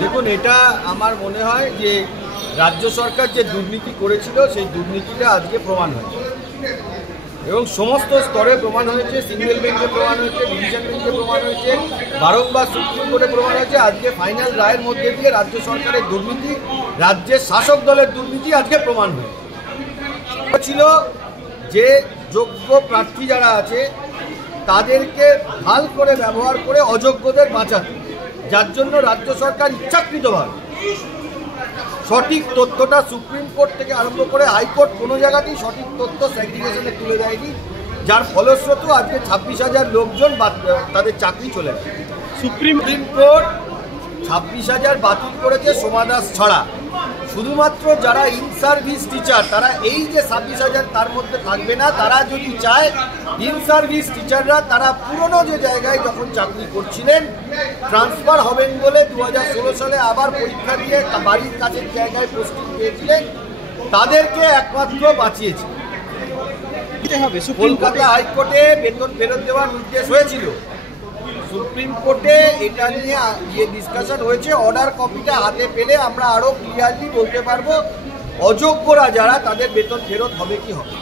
দেখুন, এটা আমার মনে হয় যে রাজ্য সরকার যে দুর্নীতি করেছিল সেই দুর্নীতিটা আজকে প্রমাণ হয়েছে এবং সমস্ত স্তরে প্রমাণ হয়েছে। সিঙ্গেল বেঞ্চে প্রমাণ হয়েছে, ডিভিশন বেঞ্চে প্রমাণ হয়েছে, বারংবার সুপ্রিম কোর্টে প্রমাণ হয়েছে। আজকে ফাইনাল রায়ের মধ্যে দিয়ে রাজ্য সরকারের দুর্নীতি, রাজ্যের শাসক দলের দুর্নীতি আজকে প্রমাণ হয়েছে। ছিল যে যোগ্য প্রার্থী যারা আছে তাদেরকে ভাল করে ব্যবহার করে অযোগ্যদের বাঁচাতে, যার জন্য রাজ্য সরকার ইচ্ছাকৃতভাবে সঠিক তথ্যটা সুপ্রিম কোর্ট থেকে আরম্ভ করে হাইকোর্ট কোনো জায়গাতেই সঠিক তথ্য সেগ্রিগেশনে তুলে দেয়নি, যার ফলস্বরূপ আজকে 26,000 লোকজন তাদের চাকরি চলে গেছে। সুপ্রিম কোর্ট 26,000 বাতিল করেছে সোমা দাস ছাড়া। শুধুমাত্র যারা ইন সার্ভিস টিচার তারা এই যে 26,000 তার মধ্যে থাকবে না। তারা যদি চায় ইন সার্ভিস টিচাররা তারা পুরনো যে জায়গায় যখন চাকরি করছিলেন ট্রান্সফার হবেন বলে 2016 সালে আবার পরীক্ষা দিয়ে বাড়ির কাছের জায়গায় পোস্টিং পেয়েছিলেন, তাদেরকে একমাত্র বাঁচিয়েছে। কলকাতা হাইকোর্টে বেতন ফেরত দেওয়ার নির্দেশ হয়েছিল, সুপ্রিম কোর্টে এটা নিয়ে ডিসকাশন হয়েছে। অর্ডার কপিটা হাতে পেলে আমরা আরো ক্লিয়ারলি বলতে পারবো অযোগ্যরা যারা তাদের বেতন ফেরত হবে কি হবে।